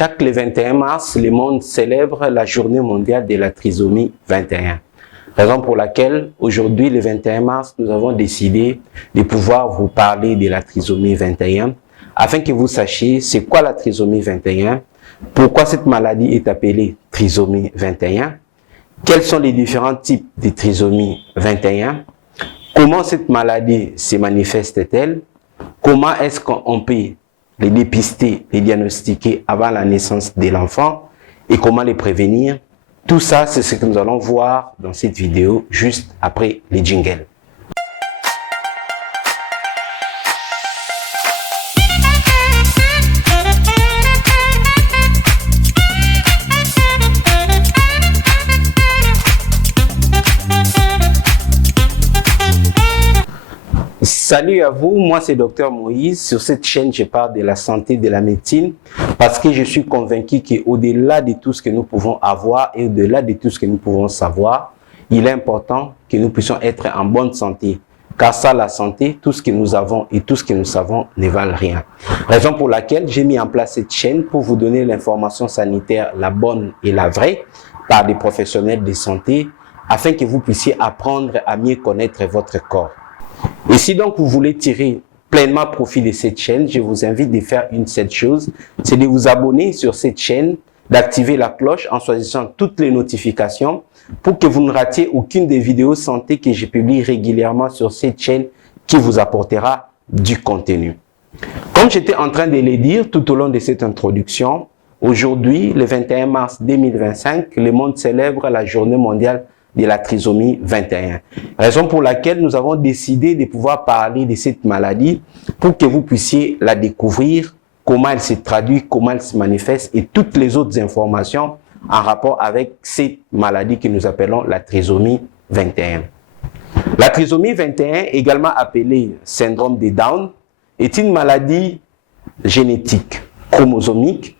chaque le 21 mars, le monde célèbre la journée mondiale de la trisomie 21. Raison pour laquelle, aujourd'hui, le 21 mars, nous avons décidé de pouvoir vous parler de la trisomie 21, afin que vous sachiez c'est quoi la trisomie 21, pourquoi cette maladie est appelée trisomie 21, quels sont les différents types de trisomie 21, comment cette maladie se manifeste-t-elle, comment est-ce qu'on peut les dépister, les diagnostiquer avant la naissance de l'enfant et comment les prévenir. Tout ça, c'est ce que nous allons voir dans cette vidéo juste après les jingles. Salut à vous, moi c'est Dr Moïse. Sur cette chaîne, je parle de la santé, de la médecine, parce que je suis convaincu qu'au-delà de tout ce que nous pouvons avoir et au-delà de tout ce que nous pouvons savoir, il est important que nous puissions être en bonne santé. Car sans la santé, tout ce que nous avons et tout ce que nous savons ne valent rien. Raison pour laquelle j'ai mis en place cette chaîne pour vous donner l'information sanitaire, la bonne et la vraie, par des professionnels de santé, afin que vous puissiez apprendre à mieux connaître votre corps. Et si donc vous voulez tirer pleinement profit de cette chaîne, je vous invite de faire une seule chose, c'est de vous abonner sur cette chaîne, d'activer la cloche en choisissant toutes les notifications pour que vous ne ratiez aucune des vidéos santé que je publie régulièrement sur cette chaîne qui vous apportera du contenu. Comme j'étais en train de le dire tout au long de cette introduction, aujourd'hui, le 21 mars 2025, le monde célèbre la journée mondiale de la trisomie 21. Raison pour laquelle nous avons décidé de pouvoir parler de cette maladie pour que vous puissiez la découvrir, comment elle se traduit, comment elle se manifeste et toutes les autres informations en rapport avec cette maladie que nous appelons la trisomie 21. La trisomie 21, également appelée syndrome de Down, est une maladie génétique, chromosomique,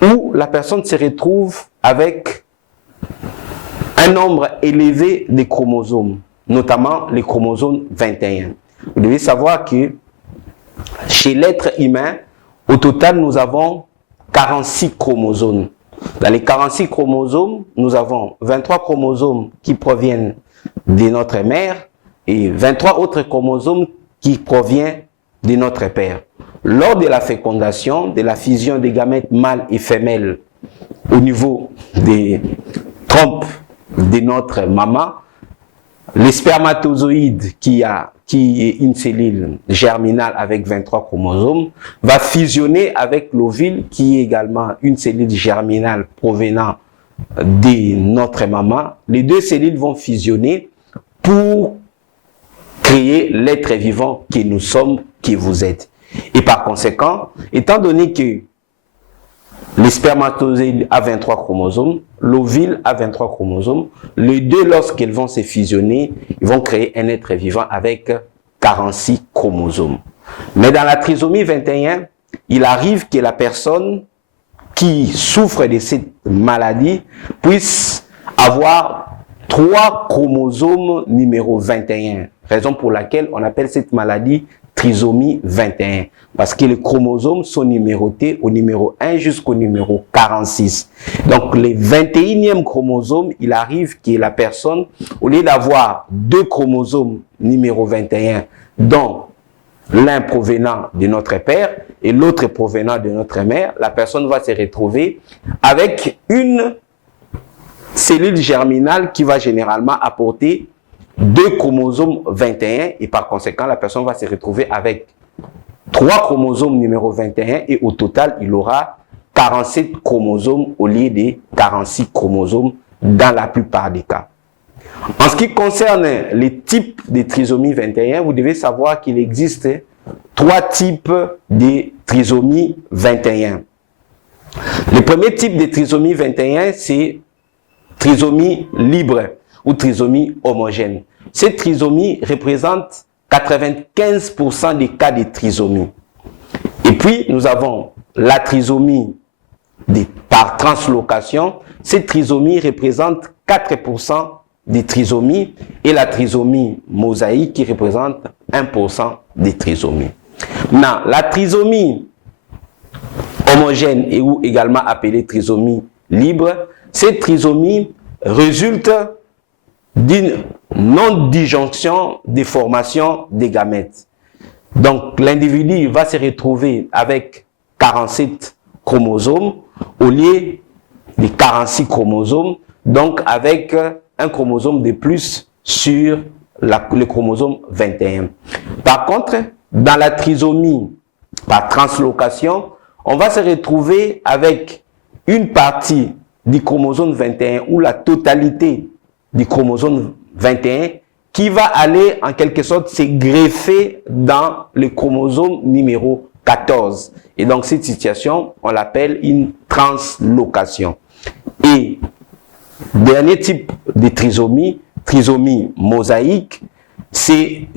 où la personne se retrouve avec un nombre élevé de chromosomes, notamment les chromosomes 21. Vous devez savoir que chez l'être humain, au total, nous avons 46 chromosomes. Dans les 46 chromosomes, nous avons 23 chromosomes qui proviennent de notre mère et 23 autres chromosomes qui proviennent de notre père. Lors de la fécondation, de la fusion des gamètes mâles et femelles au niveau des trompes de notre maman, le spermatozoïde qui est une cellule germinale avec 23 chromosomes va fusionner avec l'ovule qui est également une cellule germinale provenant de notre maman. Les deux cellules vont fusionner pour créer l'être vivant que nous sommes, que vous êtes. Et par conséquent, étant donné que le spermatozoïde a 23 chromosomes, l'ovule a 23 chromosomes. Les deux, lorsqu'ils vont se fusionner, ils vont créer un être vivant avec 46 chromosomes. Mais dans la trisomie 21, il arrive que la personne qui souffre de cette maladie puisse avoir 3 chromosomes numéro 21. Raison pour laquelle on appelle cette maladie trisomie 21, parce que les chromosomes sont numérotés au numéro 1 jusqu'au numéro 46. Donc, les 21e chromosomes, il arrive que la personne, au lieu d'avoir 2 chromosomes numéro 21, dont l'un provenant de notre père et l'autre provenant de notre mère, la personne va se retrouver avec une cellule germinale qui va généralement apporter 2 chromosomes 21 et par conséquent, la personne va se retrouver avec 3 chromosomes numéro 21 et au total, il aura 47 chromosomes au lieu de 46 chromosomes dans la plupart des cas. En ce qui concerne les types de trisomie 21, vous devez savoir qu'il existe 3 types de trisomie 21. Le premier type de trisomie 21, c'est trisomie libre ou trisomie homogène. Cette trisomie représente 95% des cas de trisomie. Et puis, nous avons la trisomie par translocation. Cette trisomie représente 4% des trisomies et la trisomie mosaïque qui représente 1% des trisomies. Maintenant, la trisomie homogène et ou également appelée trisomie libre, cette trisomie résulte d'une non-disjonction des formations des gamètes. Donc, l'individu va se retrouver avec 47 chromosomes au lieu des 46 chromosomes, donc avec un chromosome de plus sur le chromosome 21. Par contre, dans la trisomie par translocation, on va se retrouver avec une partie du chromosome 21 ou la totalité du chromosome 21 qui va aller en quelque sorte se greffer dans le chromosome numéro 14. Et donc cette situation, on l'appelle une translocation. Et dernier type de trisomie, trisomie mosaïque, c'est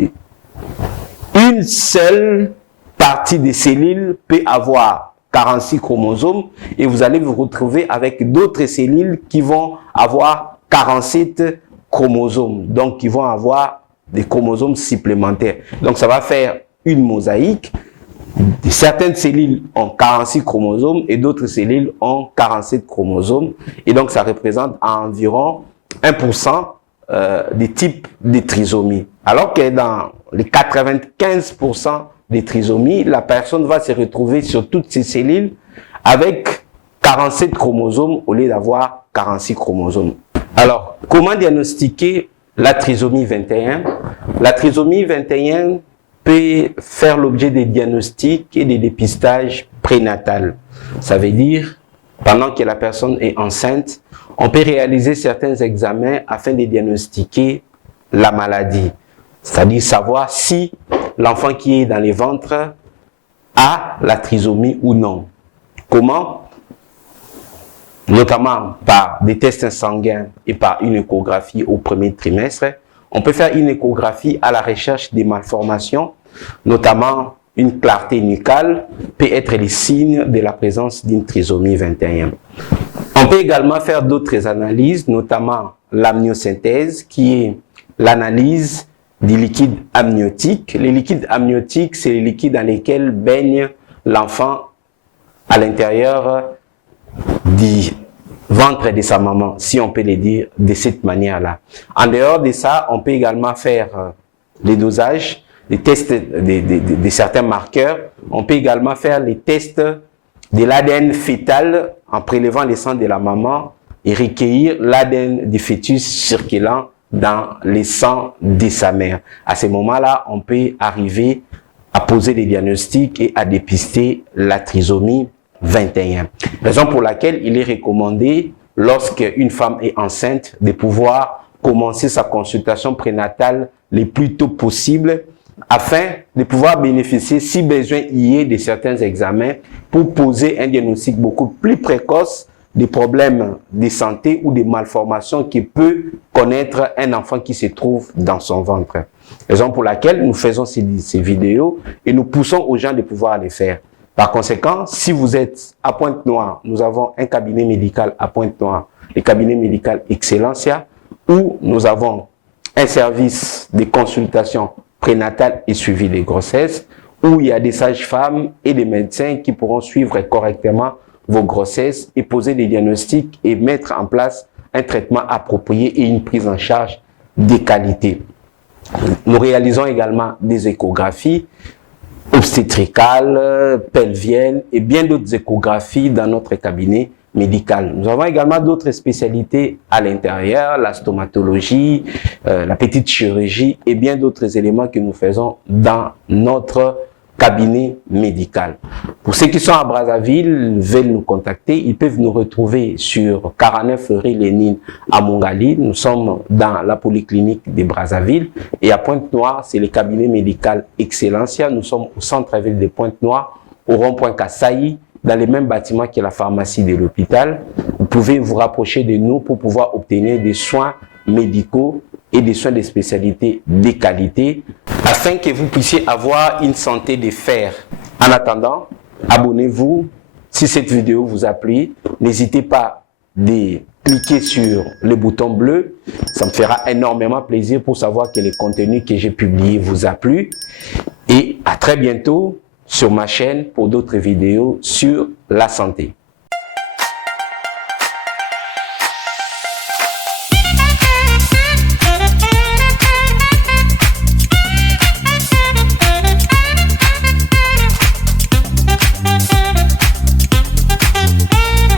une seule partie des cellules peut avoir 46 chromosomes et vous allez vous retrouver avec d'autres cellules qui vont avoir 47 chromosomes, donc qui vont avoir des chromosomes supplémentaires. Donc ça va faire une mosaïque. Certaines cellules ont 46 chromosomes et d'autres cellules ont 47 chromosomes. Et donc ça représente environ 1% des types de trisomie. Alors que dans les 95% des trisomies, la personne va se retrouver sur toutes ces cellules avec 47 chromosomes au lieu d'avoir 46 chromosomes. Alors, comment diagnostiquer la trisomie 21? La trisomie 21 peut faire l'objet des diagnostics et des dépistages prénatals. Ça veut dire, pendant que la personne est enceinte, on peut réaliser certains examens afin de diagnostiquer la maladie. C'est-à-dire savoir si l'enfant qui est dans les ventres a la trisomie ou non. Comment? Notamment par des tests sanguins et par une échographie au premier trimestre. On peut faire une échographie à la recherche des malformations, notamment une clarté nucale peut être le signe de la présence d'une trisomie 21. On peut également faire d'autres analyses, notamment l'amniosynthèse, qui est l'analyse des liquides amniotiques. Les liquides amniotiques, c'est les liquides dans lesquels baigne l'enfant à l'intérieur du ventre de sa maman, si on peut le dire de cette manière-là. En dehors de ça, on peut également faire les dosages, les tests de certains marqueurs. On peut également faire les tests de l'ADN fœtal en prélevant le sang de la maman et recueillir l'ADN du fœtus circulant dans le sang de sa mère. À ce moment-là, on peut arriver à poser des diagnostics et à dépister la trisomie 21. Raison pour laquelle il est recommandé, lorsque une femme est enceinte, de pouvoir commencer sa consultation prénatale le plus tôt possible afin de pouvoir bénéficier, si besoin y est, de certains examens pour poser un diagnostic beaucoup plus précoce des problèmes de santé ou des malformations qui peut connaître un enfant qui se trouve dans son ventre. Raison pour laquelle nous faisons ces vidéos et nous poussons aux gens de pouvoir les faire. Par conséquent, si vous êtes à Pointe-Noire, nous avons un cabinet médical à Pointe-Noire, le cabinet médical Excellencia, où nous avons un service de consultation prénatale et suivi des grossesses, où il y a des sages-femmes et des médecins qui pourront suivre correctement vos grossesses et poser des diagnostics et mettre en place un traitement approprié et une prise en charge de qualité. Nous réalisons également des échographies obstétricales, pelviennes et bien d'autres échographies dans notre cabinet médical. Nous avons également d'autres spécialités à l'intérieur, la stomatologie, la petite chirurgie et bien d'autres éléments que nous faisons dans notre cabinet médical. Pour ceux qui sont à Brazzaville, veulent nous contacter, ils peuvent nous retrouver sur 49 rue Lénine à Mongali. Nous sommes dans la polyclinique de Brazzaville. Et à Pointe-Noire, c'est le cabinet médical Excellencia. Nous sommes au centre-ville de Pointe-Noire, au rond-point Kassaï, dans les mêmes bâtiments que la pharmacie de l'hôpital. Vous pouvez vous rapprocher de nous pour pouvoir obtenir des soins médicaux et des soins de spécialité de qualité afin que vous puissiez avoir une santé de fer. En attendant, abonnez-vous. Si cette vidéo vous a plu, n'hésitez pas de cliquer sur le bouton bleu. Ça me fera énormément plaisir pour savoir que le contenu que j'ai publié vous a plu. Et à très bientôt sur ma chaîne pour d'autres vidéos sur la santé.